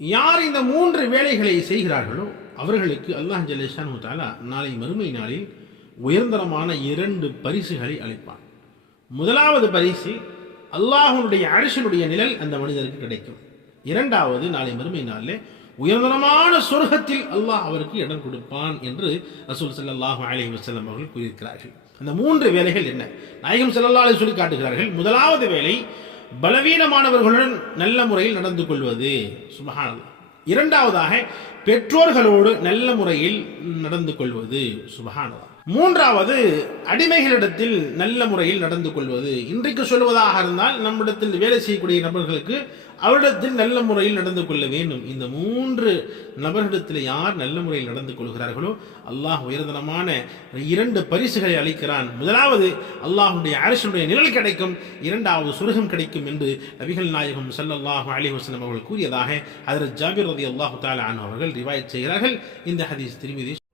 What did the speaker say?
யார் இந்த மூன்று வேலைகளை செய்கிறார்களோ அவர்களுக்கு அல்லாஹ் ஜல்லேஷானு தாலா நாளை மறுமை நாளில் உயர்ந்தரமான இரண்டு பரிசுகளை அளிப்பான். முதலாவது பரிசு அல்லாஹனுடைய அரசனுடைய நிழல் அந்த மனிதருக்கு கிடைக்கும். இரண்டாவது நாளை மறுமை நாளில் உயர்ந்தரமான சொர்க்கத்தில் அல்லாஹ் அவருக்கு இடம் கொடுப்பான் என்று ரசூல் ஸல்லல்லாஹு அலி வசல்லம் அவர்கள் கூறியிருக்கிறார்கள். அந்த மூன்று வேலைகள் என்ன? நாயகம் செல்லல்லா சொல்லி காட்டுகிறார்கள். முதலாவது வேலை பலவீனமானவர்களுடன் நல்ல முறையில் நடந்து கொள்வது. சுபஹானல்லாஹ் இரண்டாவதாக பெற்றோர்களோடு நல்ல முறையில் நடந்து கொள்வது. சுபஹானல்லாஹ் மூன்றாவது அடிமைகளிடத்தில் நல்ல முறையில் நடந்து கொள்வது. இன்றைக்கு சொல்வதாக இருந்தால் நம்மிடத்தில் வேலை செய்யக்கூடிய நபர்களுக்கு அவரிடத்தில் நல்ல முறையில் நடந்து கொள்ள வேண்டும். இந்த மூன்று நபர்களிடத்தில் யார் நல்ல முறையில் நடந்து கொள்கிறார்களோ அல்லாஹ் உயர்தனமான இரண்டு பரிசுகளை அளிக்கிறான். முதலாவது அல்லாஹுடைய அரசனுடைய நிழல் கிடைக்கும். இரண்டாவது சுருகம் கிடைக்கும் என்று நபிகள் நாயகம் ஸல்லல்லாஹு அலி வஸல்லம் அவர்கள் கூறியதாக அதில் ஜாபிர் ரதி அல்லாஹு தாலா அவர்கள் ரிவாயத் செய்கிறார்கள். இந்த ஹதீஸ் திருமதி